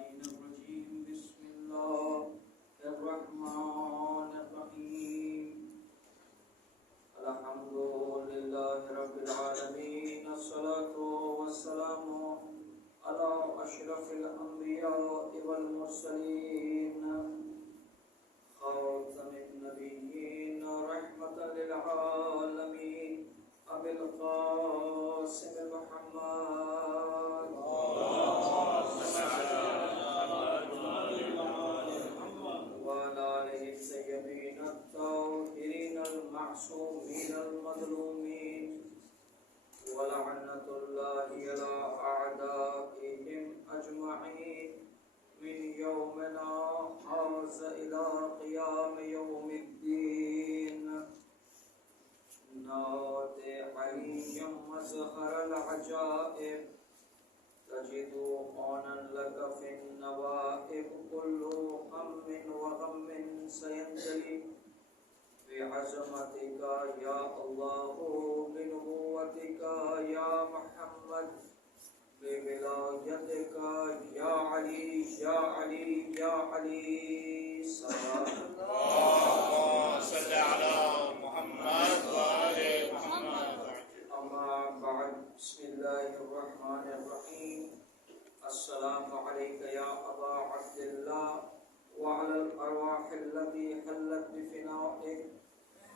اللعين الرجيم. بسم الله الرحمن الرحيم. الحمد لله رب العالمين. الصلاة والسلام على أشرف الأنبياء والمرسلين خاتم النبيين رحمة للعالمين أبي القاسم محمد وعلى آله الطيبين الطاهرين المعصومين المظلومين ولعنة الله على أعدائهم أجمعين من يومنا هذا إلى قيام يوم الدين. نات علي مظهر العجائب تجد آنا لك في النوائب. كل هم وغم سينجلي بعظمتك يا الله بنبوتك يا محمد بولايتك يا علي يا علي يا علي. اللهم صل على محمد وآل محمد. أما بعد. بسم الله الرحمن الرحيم. السلام عليك يا أبا عبد الله وعلى الأرواح التي حلت بفنائك.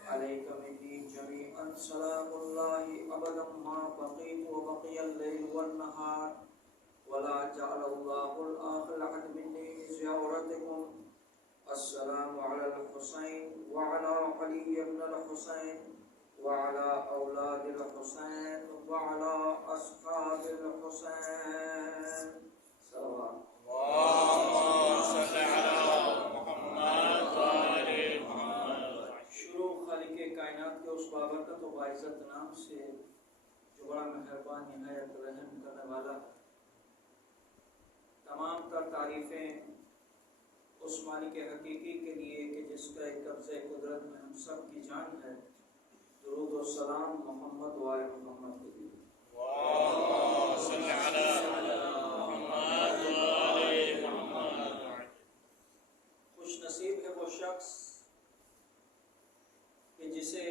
عليك مني جميعا سلام الله أبدا ما بقيت وبقي الليل والنهار ولا جعل الله الآخر لحد مني زيارتكم. السلام على الحسين وعلى علي بن الحسين وعلى أولاد الحسين وعلى أصحاب الحسين سواء. اللهم صل على محمد وآل محمد. شروع خالق کائنات کے اس بابرکت و باعزت نام سے جو بڑا مہربان نہایت رحم کرنے والا. تمام تر تعریفیں اس مالک حقیقی کے لیے کہ جس کا ایک قبضہ قدرت میں ہم سب کی جان ہے. درود و سلام محمد و آل محمد کے لیے. اللهم صل على محمد وآل محمد. خوش نصیب ہے وہ شخص کہ جسے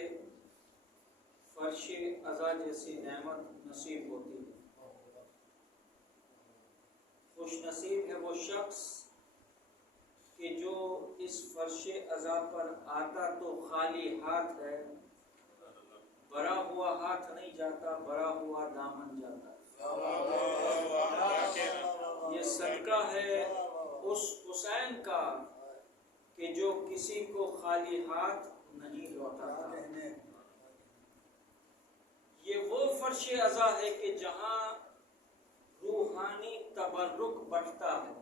فرش عزا جیسی نعمت نصیب ہوتی ہے. خوش نصیب ہے وہ شخص کہ جو اس فرش عزا پر آتا تو خالی ہاتھ ہے. بھرا ہوا ہاتھ نہیں جاتا، بھرا ہوا دامن جاتا. یہ صدقہ ہے اس حسین کا کہ جو کسی کو خالی ہاتھ نہیں لوٹاتا. یہ وہ فرش عزا ہے کہ جہاں روحانی تبرک بٹھتا ہے.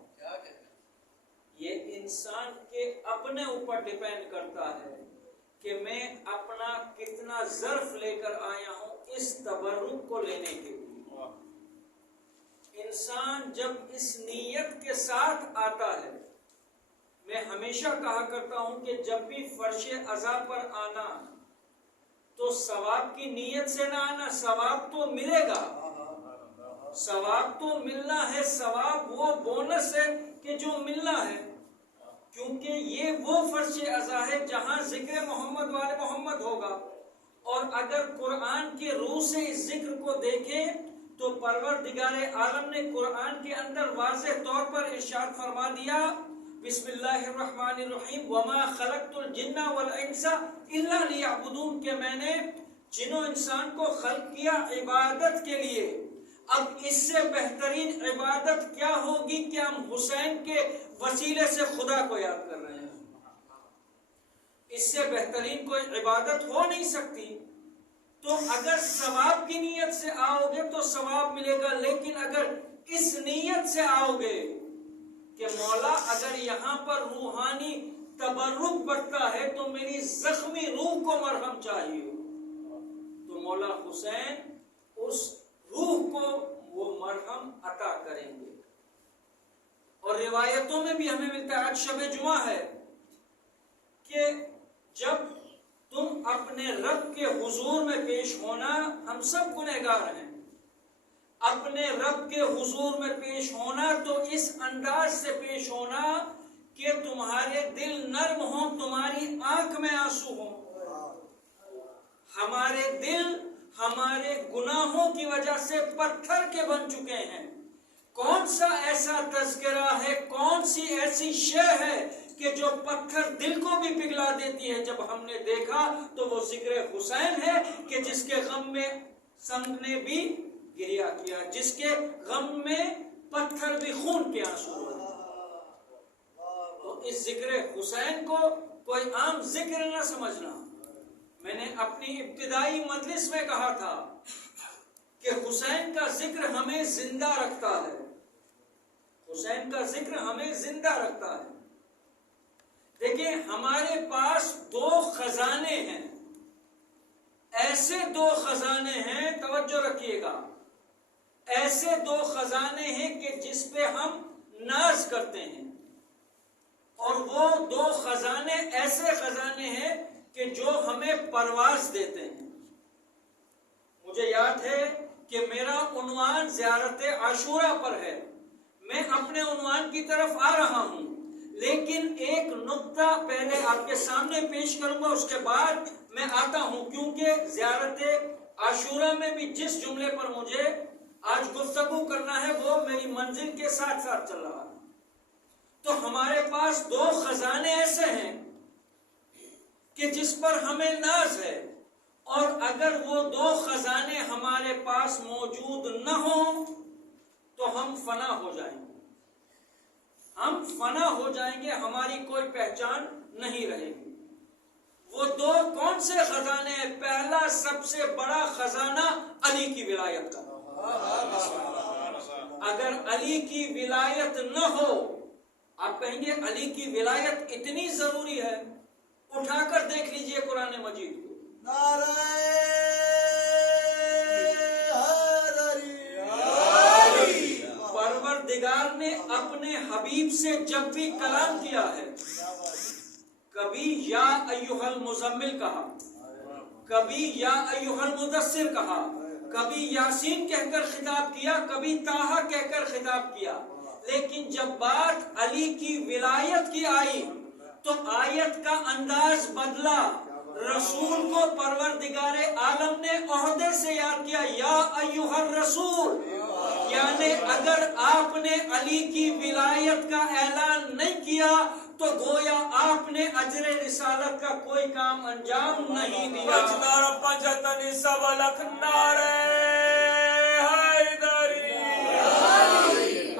یہ انسان کے اپنے اوپر ڈیپینڈ کرتا ہے کہ میں اپنا کتنا ظرف لے کر آیا ہوں اس تبرک کو لینے کے لیے. انسان جب اس نیت کے ساتھ آتا ہے، میں ہمیشہ کہا کرتا ہوں کہ جب بھی فرش عزا پر آنا تو ثواب کی نیت سے نہ آنا. ثواب تو ملے گا، ثواب تو ملنا ہے. ثواب وہ بونس ہے کہ جو ملنا ہے، کیونکہ یہ وہ فرش عزا ہے جہاں ذکر محمد والے محمد ہوگا. اور اگر قرآن کے روح سے اس ذکر کو دیکھیں تو پروردگار عالم نے قرآن کے اندر واضح طور پر ارشاد فرما دیا بسم اللہ الرحمن الرحیم وما خلقت الجن والانس الا لیعبدون کہ میں نے جن و انسان کو خلق کیا عبادت کے لیے. اب اس سے بہترین عبادت کیا ہوگی کہ ہم حسین کے وسیلے سے خدا کو یاد کر رہے ہیں. اس سے بہترین کوئی عبادت ہو نہیں سکتی. تو اگر ثواب کی نیت سے آؤ گے تو ثواب ملے گا، لیکن اگر اس نیت سے آؤ گے کہ مولا اگر یہاں پر روحانی تبرک بڑھتا ہے تو میری زخمی روح کو مرہم چاہیے، تو مولا حسین اس روح کو وہ مرہم عطا کریں گے. اور روایتوں میں بھی ہمیں ملتا ہے، آج شب جمعہ ہے، کہ جب تم اپنے رب کے حضور میں پیش ہونا، ہم سب گنہگار ہیں، اپنے رب کے حضور میں پیش ہونا تو اس اس انداز سے پیش ہونا کہ تمہارے دل نرم ہوں، تمہاری آنکھ میں آنسو ہوں. ہمارے دل ہمارے گناہوں کی وجہ سے پتھر کے بن چکے ہیں. کون سا ایسا تذکرہ ہے، کون سی ایسی شے ہے کہ جو پتھر دل کو بھی پگھلا دیتی ہے؟ جب ہم نے دیکھا تو وہ ذکر حسین ہے کہ جس کے غم میں سنگ نے بھی گریا کیا، جس کے غم میں پتھر بھی خون کے آنسو ہوئے. تو اس ذکر حسین کو کوئی عام ذکر نہ سمجھنا. میں نے اپنی ابتدائی مجلس میں کہا تھا کہ حسین کا ذکر ہمیں زندہ رکھتا ہے. حسین کا ذکر ہمیں زندہ رکھتا ہے. دیکھیں، ہمارے پاس 2 خزانے ہیں. ایسے 2 خزانے ہیں، توجہ رکھیے گا، ایسے 2 خزانے ہیں کہ جس پہ ہم ناز کرتے ہیں. اور وہ 2 خزانے ایسے خزانے ہیں کہ جو ہمیں پرواز دیتے ہیں. مجھے یاد ہے کہ میرا عنوان زیارت عاشورہ پر ہے. میں اپنے عنوان کی طرف آ رہا ہوں، لیکن ایک نقطہ پہلے آپ کے سامنے پیش کروں گا، اس کے بعد میں آتا ہوں، کیونکہ زیارت عاشورہ میں بھی جس جملے پر مجھے آج گفتگو کرنا ہے وہ میری منزل کے ساتھ ساتھ چل رہا ہے. تو ہمارے پاس 2 خزانے ایسے ہیں کہ جس پر ہمیں ناز ہے، اور اگر وہ 2 خزانے ہمارے پاس موجود نہ ہوں تو ہم فنا ہو جائیں گے. ہم فنا ہو جائیں گے، ہماری کوئی پہچان نہیں رہے گی. وہ 2 کون سے خزانے ہیں؟ پہلا سب سے بڑا خزانہ علی کی ولایت کا. اگر علی کی ولایت نہ ہو، آپ کہیں گے علی کی ولایت اتنی ضروری ہے، اٹھا کر دیکھ لیجئے قرآن مجید کو. پروردگار نے اپنے حبیب سے جب بھی کلام کیا ہے، کبھی یا ایھا المزمل کہا، کبھی یا ایھا المدثر کہا، کبھی یاسین کہہ کر خطاب کیا، کبھی طٰہٰ کہہ کر خطاب کیا. لیکن جب بات علی کی ولایت کی آئی تو آیت کا انداز بدلا. رسول کو پروردگار عالم نے عہدے سے یاد کیا، یا ایھا الرسول. یعنی اگر آپ نے علی کی ولایت کا اعلان نہیں کیا تو گویا آپ نے اجر رسالت کا کوئی کام انجام نہیں دیا.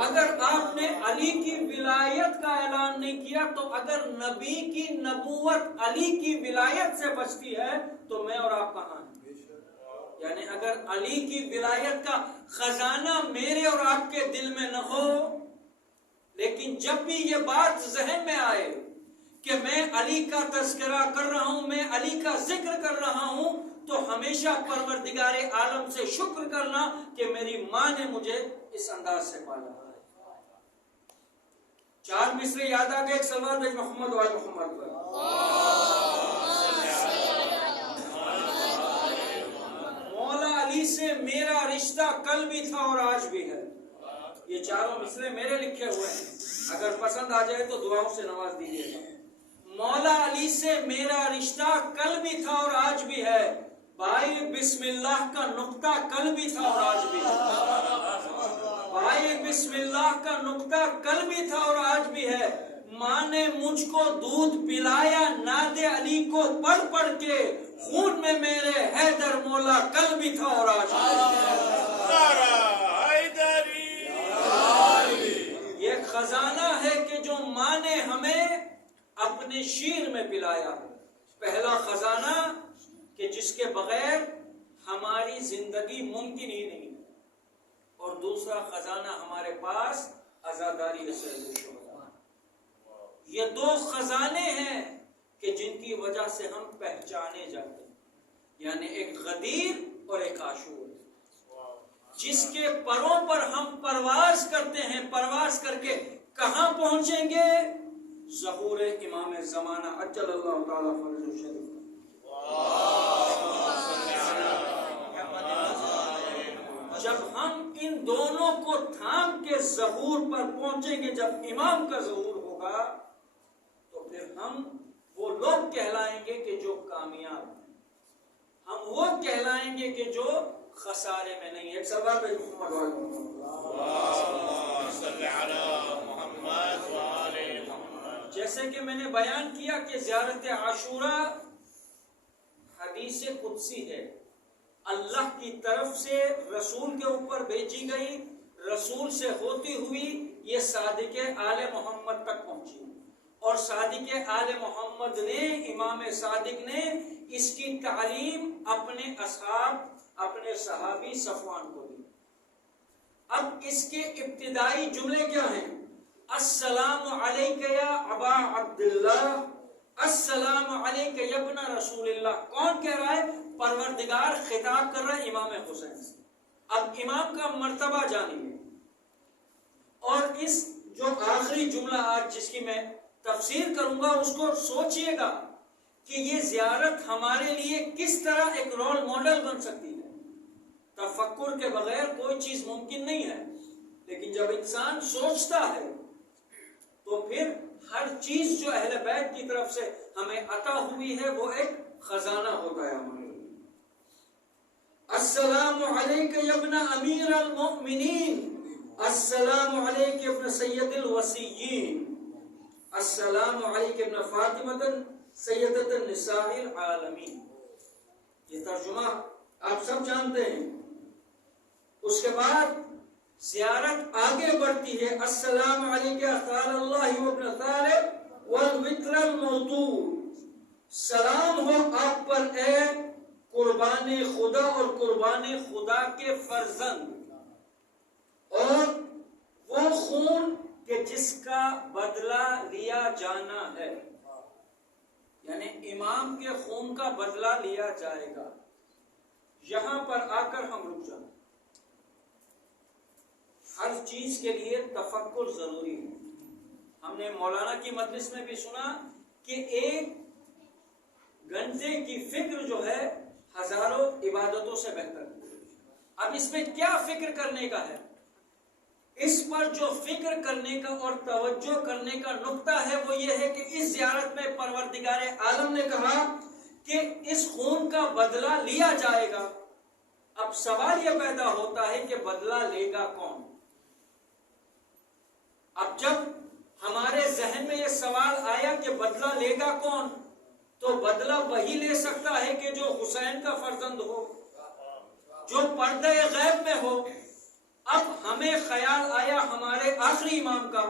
اگر آپ نے علی کی ولایت کا اعلان نہیں کیا تو اگر نبی کی نبوت علی کی ولایت سے بچتی ہے تو میں اور آپ کہاں ہیں؟ یعنی اگر علی کی ولایت کا خزانہ میرے اور آپ کے دل میں نہ ہو، لیکن جب بھی یہ بات ذہن میں آئے کہ میں علی کا تذکرہ کر رہا ہوں، میں علی کا ذکر کر رہا ہوں، تو ہمیشہ پروردگار عالم سے شکر کرنا کہ میری ماں نے مجھے اس انداز سے پالا. 4 مصرے یاد آ گئے. ایک سلوات بھیج محمد وآل محمد پر. مولا علی سے میرا رشتہ کل بھی تھا اور آج بھی ہے. یہ 4 مصرے میرے لکھے ہوئے ہیں، اگر پسند آ جائے تو دعاؤں سے نواز دیجیے گا. مولا علی سے میرا رشتہ کل بھی تھا اور آج بھی ہے. بھائی بسم اللہ کا نقطہ کل بھی تھا اور آج بھی ہے. بھائی بسم اللہ کا نقطہ کل بھی تھا اور آج بھی ہے. ماں نے مجھ کو دودھ پلایا ناد علی کو پڑھ پڑھ کے، خون میں میرے حیدر مولا کل بھی تھا اور آج بھی. یہ خزانہ ہے کہ جو ماں نے ہمیں اپنے شیر میں پلایا. پہلا خزانہ کہ جس کے بغیر ہماری زندگی ممکن ہی نہیں، اور دوسرا خزانہ ہمارے پاس عزاداری ہے. یہ 2 خزانے ہیں کہ جن کی وجہ سے ہم پہچانے جاتے ہیں، یعنی ایک غدیر اور ایک عاشور. جس کے پروں پر ہم پرواز کرتے ہیں، پرواز کر کے کہاں پہنچیں گے؟ ظہور امام زمانہ عجل اللہ تعالی فرجہ شریف. جب ہم ان دونوں کو تھام کے ظہور پر پہنچیں گے، جب امام کا ظہور ہوگا تو پھر ہم وہ لوگ کہلائیں گے کہ جو کامیاب ہیں، ہم وہ کہلائیں گے کہ جو خسارے میں نہیں۔ ایک سوال ہے محمد اللهم صل على محمد وآل محمد۔ جیسے کہ میں نے بیان کیا کہ زیارت عاشوراء حدیث قدسی ہے، اللہ کی طرف سے رسول کے اوپر بھیجی گئی، رسول سے ہوتی ہوئی یہ صادق آل محمد تک پہنچی، اور صادق آل محمد نے، امام صادق نے اس کی تعلیم اپنے اصحاب، اپنے صحابی صفوان کو دی۔ اب اس کے ابتدائی جملے کیا ہیں؟ السلام علیک یا ابا عبداللہ، السلام علیک یا ابن رسول اللہ۔ کون کہہ رہا ہے؟ پروردگار خطاب کر رہا ہے امام حسین سے۔ اب امام کا مرتبہ جانیے، اور اس جو آخری جملہ آج جس کی میں تفسیر کروں گا اس کو سوچئے گا کہ یہ زیارت ہمارے لیے کس طرح ایک رول ماڈل بن سکتی ہے۔ تفکر کے بغیر کوئی چیز ممکن نہیں ہے، لیکن جب انسان سوچتا ہے تو پھر ہر چیز جو اہل بیت کی طرف سے ہمیں عطا ہوئی ہے وہ ایک خزانہ ہوتا ہے ہمارے لیے۔ السلام علیک یا ابن امیر المؤمنین، السلام علیک ابن سید الوصیین، السلام علیک ابن فاطمہ سیدۃ النساء العالمین۔ یہ ترجمہ آپ سب جانتے ہیں۔ اس کے بعد زیارت آگے بڑھتی ہے، السلام علیک خال اللہ وابن طالب والوتر الموتور، سلام ہو آپ پر اے قربان خدا اور قربان خدا کے فرزند، اور وہ خون کہ جس کا بدلہ لیا جانا ہے، یعنی امام کے خون کا بدلہ لیا جائے گا۔ یہاں پر آ کر ہم رک جائیں۔ ہر چیز کے لیے تفکر ضروری ہے۔ ہم نے مولانا کی مجلس میں بھی سنا کہ ایک گھنٹے کی فکر جو ہے ہزاروں عبادتوں سے بہتر ہے۔ اب اس میں کیا فکر کرنے کا ہے؟ اس پر جو فکر کرنے کا اور توجہ کرنے کا نقطہ ہے وہ یہ ہے کہ اس زیارت میں پروردگار عالم نے کہا کہ اس خون کا بدلہ لیا جائے گا۔ اب سوال یہ پیدا ہوتا ہے کہ بدلہ لے گا کون؟ اب جب ہمارے ذہن میں یہ سوال آیا کہ بدلہ لے گا کون، تو بدلہ وہی لے سکتا ہے کہ جو حسین کا فرزند ہو، جو پردہ غیب میں ہو۔ اب ہمیں خیال آیا ہمارے آخری امام کا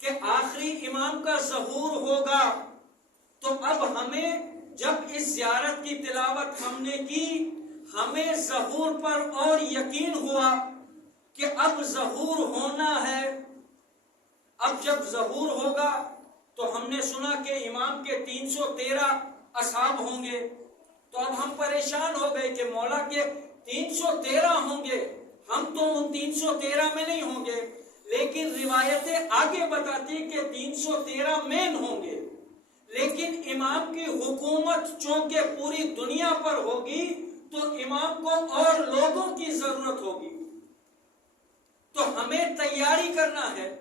کہ آخری امام کا ظہور ہوگا، تو اب ہمیں جب اس زیارت کی تلاوت ہم نے کی، ہمیں ظہور پر اور یقین ہوا کہ اب ظہور ہونا ہے۔ اب جب ظہور ہوگا تو ہم نے سنا کہ امام کے 313 اصحاب ہوں گے، تو اب ہم پریشان ہو گئے کہ مولا کے 313 ہوں گے، ہم تو ان 313 میں نہیں ہوں گے، لیکن روایتیں آگے بتاتی کہ 313 مین ہوں گے، لیکن امام کی حکومت چونکہ پوری دنیا پر ہوگی تو امام کو اور لوگوں کی ضرورت ہوگی، تو ہمیں تیاری کرنا ہے۔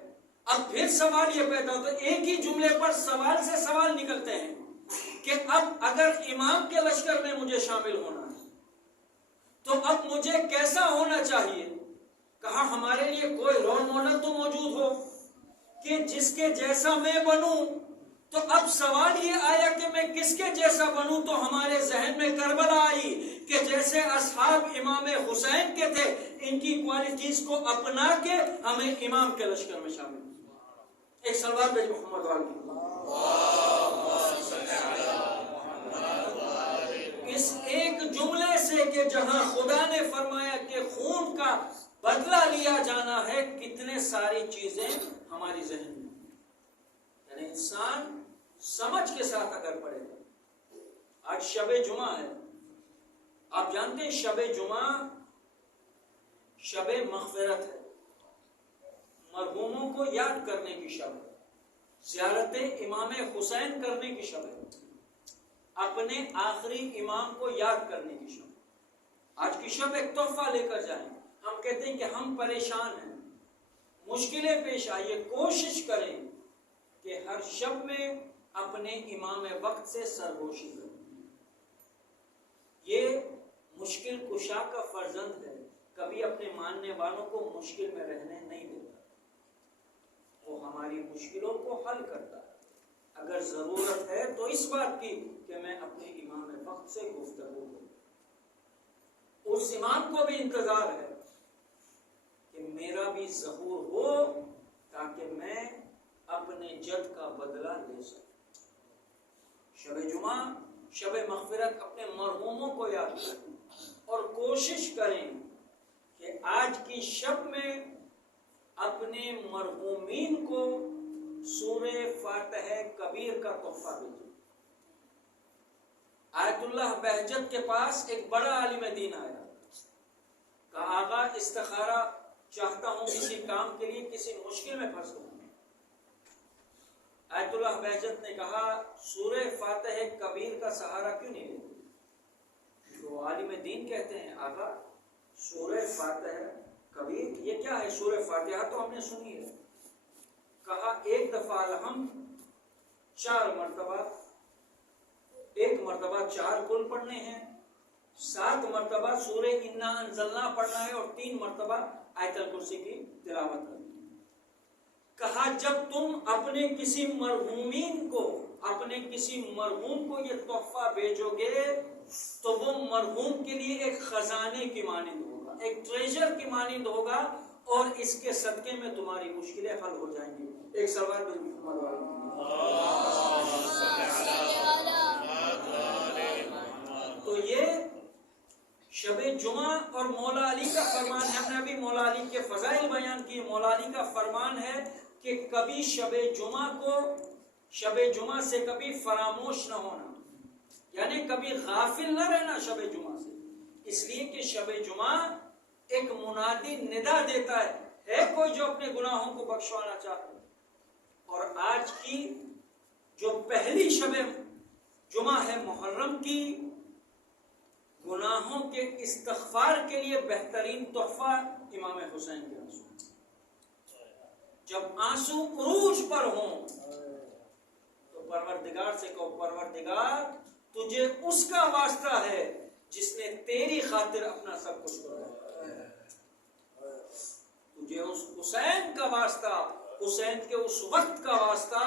اب پھر سوال یہ پیدا ہوتا ہے، ایک ہی جملے پر سوال سے سوال نکلتے ہیں کہ اب اگر امام کے لشکر میں مجھے شامل ہونا ہے تو اب مجھے کیسا ہونا چاہیے؟ کہا ہمارے لیے کوئی رول ماڈل تو موجود ہو کہ جس کے جیسا میں بنوں۔ تو اب سوال یہ آیا کہ میں کس کے جیسا بنوں، تو ہمارے ذہن میں کربلا آئی کہ جیسے اصحاب امام حسین کے تھے، ان کی کوالٹیز کو اپنا کے ہمیں امام کے لشکر میں شامل۔ ایک سلوات بھیج محمد والی۔ اس ایک جملے سے کہ جہاں خدا نے فرمایا کہ خون کا بدلہ لیا جانا ہے، کتنے ساری چیزیں ہماری ذہن میں، یعنی انسان سمجھ کے ساتھ اگر پڑھے گا۔ آج شب جمعہ ہے، آپ جانتے ہیں شب جمعہ شب مغفرت ہے، مرحوموں کو یاد کرنے کی شب ہے، زیارت امام حسین کرنے کی شب ہے، اپنے آخری امام کو یاد کرنے کی شب۔ آج کی شب ایک تحفہ لے کر جائیں، ہم کہتے ہیں کہ ہم پریشان ہیں، مشکلیں پیش آئیے، کوشش کریں کہ ہر شب میں اپنے امام وقت سے سرگوشی کریں۔ یہ مشکل کشا کا فرزند ہے، کبھی اپنے ماننے والوں کو مشکل میں رہنے نہیں دیتا، وہ ہماری مشکلوں کو حل کرتا ہے۔ اگر ضرورت ہے تو اس بات کی کہ میں اپنے امام وقت سے گفتگو کروں، اس امام کو بھی انتظار ہے کہ میرا بھی ظہور ہو تاکہ میں اپنے جد کا بدلہ لے سکوں۔ شب جمعہ، شب مغفرت، اپنے مرحوموں کو یاد کریں اور کوشش کریں کہ آج کی شب میں اپنے مرحومین کو سورہ فاتحہ کبیر کا تحفہ بھیجیں۔ آیت اللہ بہجت کے پاس ایک بڑا عالم دین آیا، کہا آقا استخارہ چاہتا ہوں کسی کام کے لیے، کسی مشکل میں پھنس ہوں۔ آیت اللہ بہجت نے کہا سورہ فاتحہ کبیر کا سہارا کیوں نہیں لیتے؟ تو عالم دین کہتے ہیں آقا سورہ فاتحہ کبیر یہ کیا ہے؟ سورہ فاتحہ تو ہم نے سنی ہے۔ کہا ایک دفعہ الحمد 4 مرتبہ، ایک مرتبہ 4 کل پڑھنے ہیں، 7 مرتبہ سورہ انا انزلنا پڑھنا ہے اور 3 مرتبہ آیت الکرسی کی تلاوت کرنی ہے۔ کہا جب تم اپنے کسی مرحومین کو، اپنے کسی مرحوم کو یہ تحفہ بھیجو گے تو وہ مرحوم کے لیے ایک خزانے کی مانند ہوگا، ایک ٹریجر کی مانند ہوگا، اور اس کے صدقے میں تمہاری مشکلیں حل ہو جائیں گی۔ ایک سوال تو یہ شب جمعہ اور مولا علی کا فرمان ہے۔ ہم نے ابھی مولا علی کے فضائل بیان کیے۔ مولا علی کا فرمان ہے کہ کبھی شب جمعہ کو، شب جمعہ سے کبھی فراموش نہ ہونا، یعنی کبھی غافل نہ رہنا شب جمعہ سے، اس لیے کہ شب جمعہ ایک منادی ندا دیتا ہے کوئی جو اپنے گناہوں کو بخشوانا چاہتا ہے۔ اور آج کی جو پہلی شب جمعہ ہے محرم کی، گناہوں کے استغفار کے لیے بہترین تحفہ امام حسین کے آنسو۔ جب آنسو عروج پر ہوں تو پروردگار سے کہو پروردگار تجھے اس کا واسطہ ہے جس نے تیری خاطر اپنا سب کچھ کرایا، تجھے اس حسین کا واسطہ، حسین کے اس وقت کا واسطہ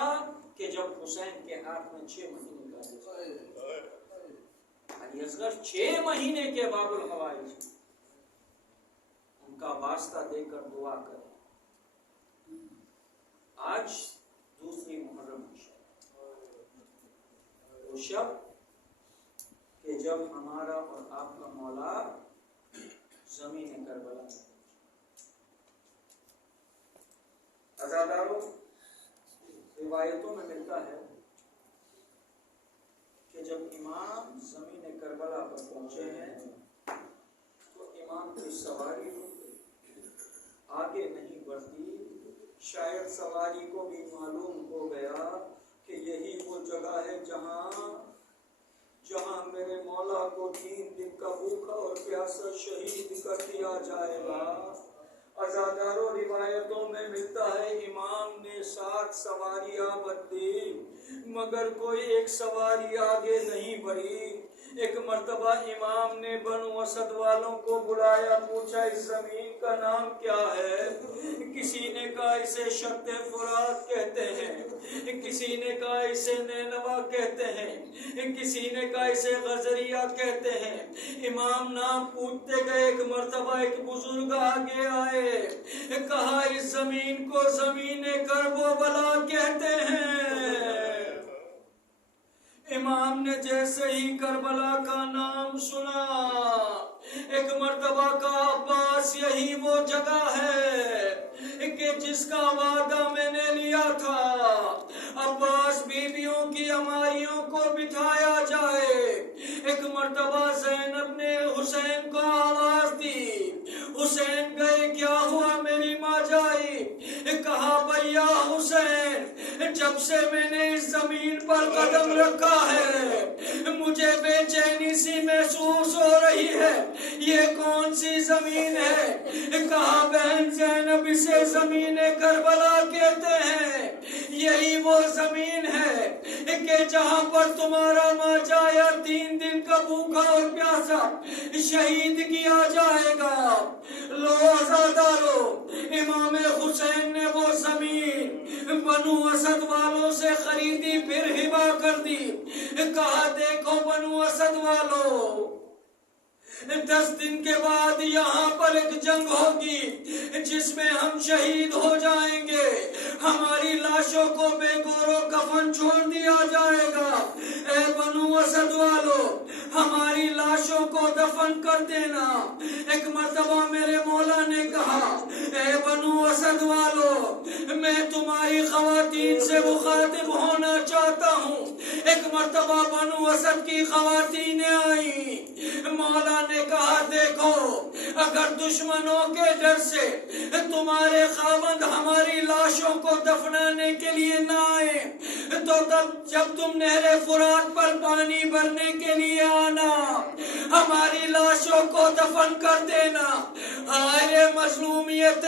کہ جب حسین کے ہاتھ میں 6 مہینے کا علی اصغر 6 مہینے کے باب الحوائج، ان کا واسطہ دے کر دعا کریں۔ آج دوسری محرم کی شب، وہ شب کہ جب ہمارا اور آپ کا مولا زمین کربلا میں۔ عزاداروں، روایتوں میں ملتا ہے کہ جب امام زمین کربلا پر پہنچے ہیں تو امام کی سواری آگے نہیں بڑھتی، شاید سواری کو بھی معلوم ہو گیا کہ یہی وہ جگہ ہے جہاں میرے مولا کو 3 دن کا بھوکا اور پیاسا شہید کر دیا جائے گا۔ عزاداروں، روایتوں میں ملتا ہے امام نے 7 سواریاں بدلی مگر کوئی ایک سواری آگے نہیں بڑھی۔ ایک مرتبہ امام نے بنو اسد والوں کو بلایا، پوچھا اس زمین کا نام کیا ہے؟ کسی نے کہا اسے شط فرات کہتے ہیں، کسی نے کہا اسے نینوا کہتے ہیں، کسی نے کہا اسے غزریہ کہتے ہیں۔ امام نام پوچھتے گئے، ایک مرتبہ ایک بزرگ آگے آئے، کہا اس زمین کو زمین کرب و بلا کہتے ہیں۔ امام نے جیسے ہی کربلا کا نام سنا، ایک مرتبہ کا عباس یہی وہ جگہ ہے کہ جس کا وعدہ میں نے لیا تھا، عباس بیویوں کی امائیوں کو بٹھایا جائے۔ ایک مرتبہ زینب نے حسین کو آواز دی، حسین گئے، کیا ہوا میری ماں جائی؟ کہا بھیا حسین جب سے میں نے اس زمین پر قدم رکھا ہے مجھے بے چینی سی محسوس ہو رہی ہے. یہ کون سی زمین ہے؟ کہا بہن زینب اسے زمین کربلا کہتے ہیں. یہی وہ زمین ہے کہ جہاں پر تمہارا ماں جایا 3 دن کا بھوکا اور پیاسا شہید کیا جائے گا. لو عزادارو، امام حسین نے وہ زمین بنو اسد والوں سے خریدی پھر ہبا کر دی. کہا دیکھو بنو اسد والو، 10 دن کے بعد یہاں پر ایک جنگ ہوگی جس میں ہم شہید ہو جائیں گے. ہماری لاشوں کو بے گور و کفن چھوڑ دیا جائے گا. اے بنو اسد والو، ہماری لاشوں کو دفن کر دینا. ایک مرتبہ میرے مولا نے کہا اے بنو اسد والو، میں تمہاری خواتین سے مخاطب ہونا چاہتا ہوں. ایک مرتبہ بنو اسد کی خواتین آئیں. مولا نے کہا دیکھو، اگر دشمنوں کے ڈر سے تمہارے خاوند ہماری لاشوں کو دفنانے کے لیے نہ آئے تو تب جب تم نہر فرات پر پانی بھرنے کے لیے آنا، ہماری لاشوں کو دفن کر دینا. ہائے مظلومیت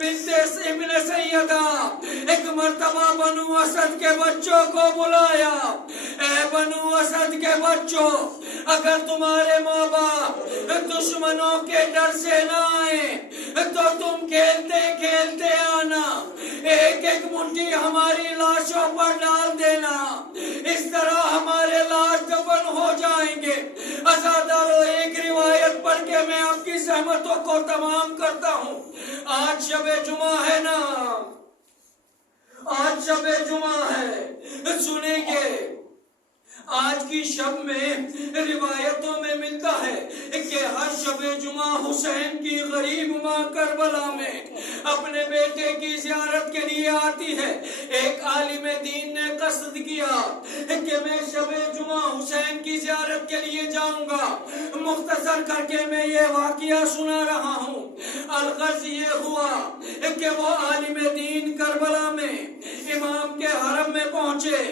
بنت ابن سیدہ. ایک مرتبہ بنو اسد کے بچوں کو بلایا. اے بنو اسد کے بچوں، اگر تمہارے ماں باپ دشمنوں کے ڈر سے نہ آئے تو تم کھیلتے کھیلتے آنا، ایک ایک منٹھی ہماری لاشوں پر ڈال دینا. اس طرح ہمارے لاش دفن ہو جائیں گے. عزادارو، ایک روایت پڑھ کے میں آپ کی زحمتوں کو تمام کرتا ہوں. آج شب جمعہ ہے نا، آج شب جمعہ ہے. سنیں گے آج کی شب میں روایتوں میں ملتا ہے کہ ہر شب جمعہ حسین کی غریب ماں کربلا میں اپنے بیٹے کی زیارت کے لیے آتی ہے. ایک عالم دین نے قصد کیا کہ میں شب جمعہ حسین کی زیارت کے لیے جاؤں گا. مختصر کر کے میں یہ واقعہ سنا رہا ہوں. الغرض یہ ہوا کہ وہ عالم دین کربلا میں امام کے حرم میں پہنچے.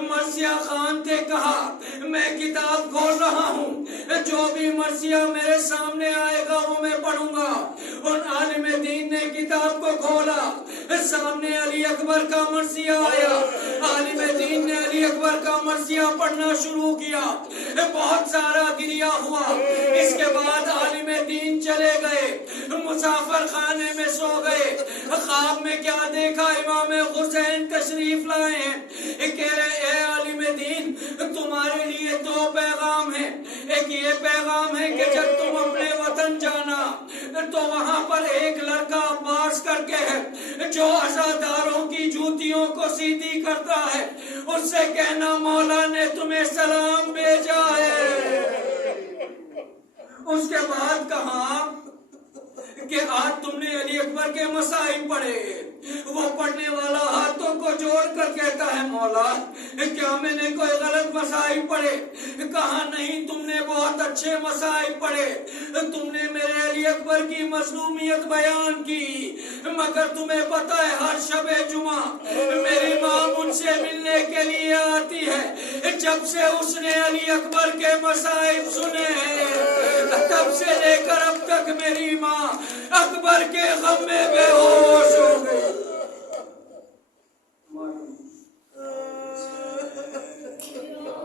مرثیہ خان تھے. کہا میں کتاب کھول رہا ہوں، جو بھی مرثیہ میرے سامنے آئے گا وہ میں پڑھوں گا. ان عالم دین نے کتاب کو کھولا. سامنے علی اکبر کا مرثیہ آیا. عالم دین نے علی اکبر کا مرثیہ پڑھنا شروع کیا. بہت سارا گریہ ہوا. اس کے بعد عالم دین چلے گئے، مسافر خانے میں سو گئے. خواب میں کیا دیکھا؟ امام حسین تشریف لائے ہیں. کہہ رہے اے عالم دین، تمہارے لیے 2 پیغام ہیں. ایک یہ پیغام ہے کہ جب تم اپنے وطن جانا تو وہاں پر ایک لڑکا عباس کر کے ہے جو عزاداروں کی جوتیوں کو سیدھی کرتا ہے، اس سے کہنا مولا نے تمہیں سلام بھیجا ہے. اس کے بعد کہا کہ آج تم نے علی اکبر کے مصائب پڑھے. وہ پڑھنے والا ہاتھوں کو جوڑ کر کہتا ہے مولا کیا میں نے کوئی غلط مصائب پڑھے؟ کہا نہیں، تم نے بہت اچھے مصائب پڑھے. تم نے میرے علی اکبر کی مظلومیت بیان کی، مگر تمہیں پتہ ہے ہر شب جمعہ میری ماں مجھ سے ملنے کے لیے آتی ہے. جب سے اس نے علی اکبر کے مصائب سنے ہیں تب سے لے کر اب تک میری ماں اکبر کے غم میں بے ہوش ہو گئی.